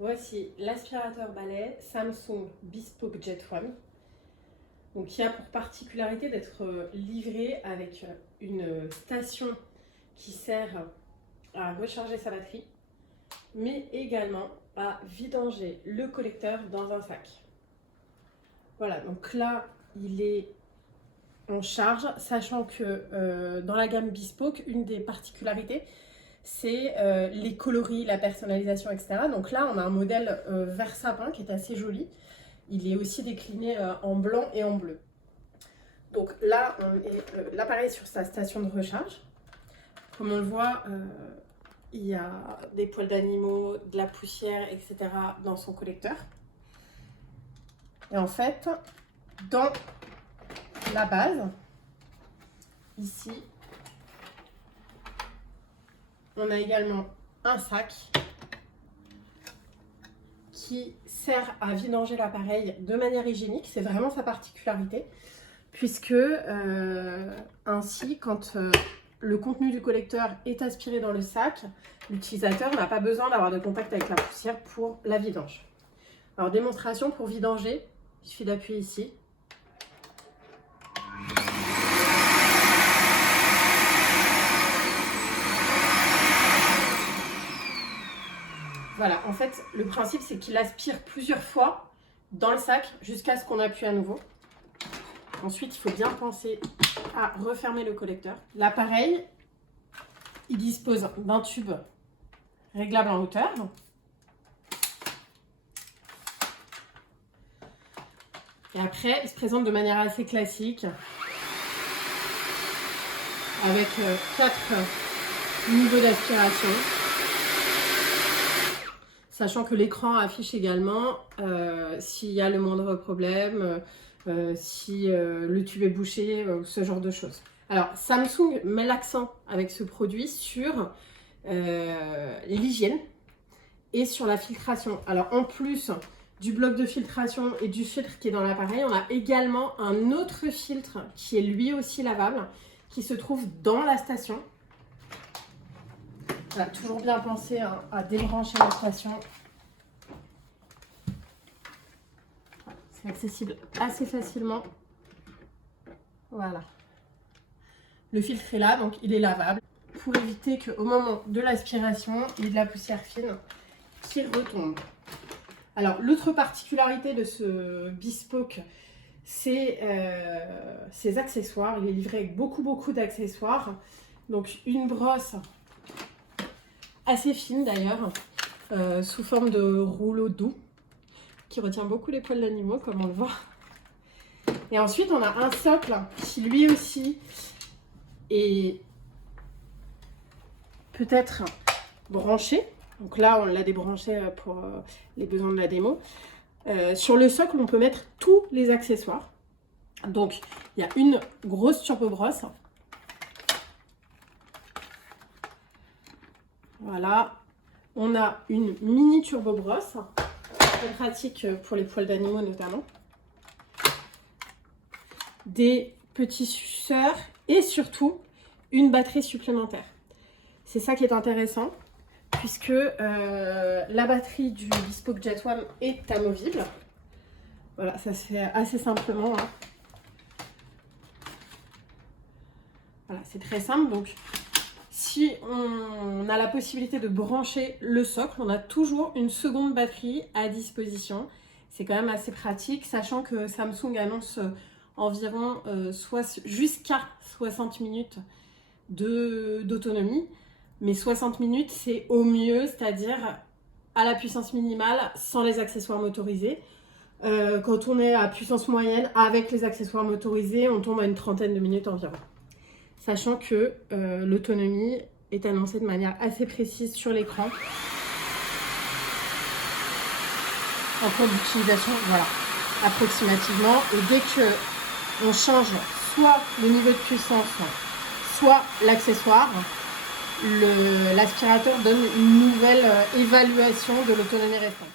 Voici l'aspirateur balai Samsung Bespoke Jet One, donc qui a pour particularité d'être livré avec une station qui sert à recharger sa batterie, mais également à vidanger le collecteur dans un sac. Voilà, donc là il est en charge, sachant que dans la gamme Bespoke, une des particularités, c'est les coloris, la personnalisation, etc. Donc là, on a un modèle vert sapin qui est assez joli. Il est aussi décliné en blanc et en bleu. Donc là, on est l'appareil sur sa station de recharge. Comme on le voit, il y a des poils d'animaux, de la poussière, etc. dans son collecteur. Et en fait, dans la base, ici, on a également un sac qui sert à vidanger l'appareil de manière hygiénique. C'est vraiment sa particularité, puisque ainsi, quand le contenu du collecteur est aspiré dans le sac, l'utilisateur n'a pas besoin d'avoir de contact avec la poussière pour la vidange. Alors, démonstration pour vidanger, il suffit d'appuyer ici. Voilà, en fait, le principe, c'est qu'il aspire plusieurs fois dans le sac jusqu'à ce qu'on appuie à nouveau. Ensuite, il faut bien penser à refermer le collecteur. L'appareil, il dispose d'un tube réglable en hauteur. Et après, il se présente de manière assez classique avec 4 niveaux d'aspiration. Sachant que l'écran affiche également s'il y a le moindre problème, si le tube est bouché, ce genre de choses. Alors, Samsung met l'accent avec ce produit sur l'hygiène et sur la filtration. Alors, en plus du bloc de filtration et du filtre qui est dans l'appareil, on a également un autre filtre qui est lui aussi lavable, qui se trouve dans la station. Voilà, toujours bien penser à débrancher la station. C'est accessible assez facilement. Voilà. Le filtre est là, donc il est lavable pour éviter qu'au moment de l'aspiration, il y ait de la poussière fine qui retombe. Alors, l'autre particularité de ce Bespoke, c'est ses accessoires. Il est livré avec beaucoup d'accessoires. Donc, une brosse assez fine d'ailleurs, sous forme de rouleau doux, qui retient beaucoup les poils d'animaux, comme on le voit. Et ensuite, on a un socle qui lui aussi est peut-être branché. Donc là, on l'a débranché pour les besoins de la démo. Sur le socle, on peut mettre tous les accessoires. Donc, il y a une grosse turbo-brosse. Voilà. On a une mini turbo-brosse, très pratique pour les poils d'animaux notamment. Des petits suceurs et surtout une batterie supplémentaire. C'est ça qui est intéressant, puisque la batterie du Bespoke Jet One est amovible. Voilà, ça se fait assez simplement. Hein. Voilà, c'est très simple. Donc, si on a la possibilité de brancher le socle, on a toujours une seconde batterie à disposition. C'est quand même assez pratique, sachant que Samsung annonce environ jusqu'à 60 minutes d'autonomie. Mais 60 minutes, c'est au mieux, c'est-à-dire à la puissance minimale, sans les accessoires motorisés. Quand on est à puissance moyenne, avec les accessoires motorisés, on tombe à une trentaine de minutes environ. Sachant que l'autonomie est annoncée de manière assez précise sur l'écran. En cours d'utilisation, voilà, approximativement. Et dès qu'on change soit le niveau de puissance, soit l'accessoire, l'aspirateur donne une nouvelle évaluation de l'autonomie restante.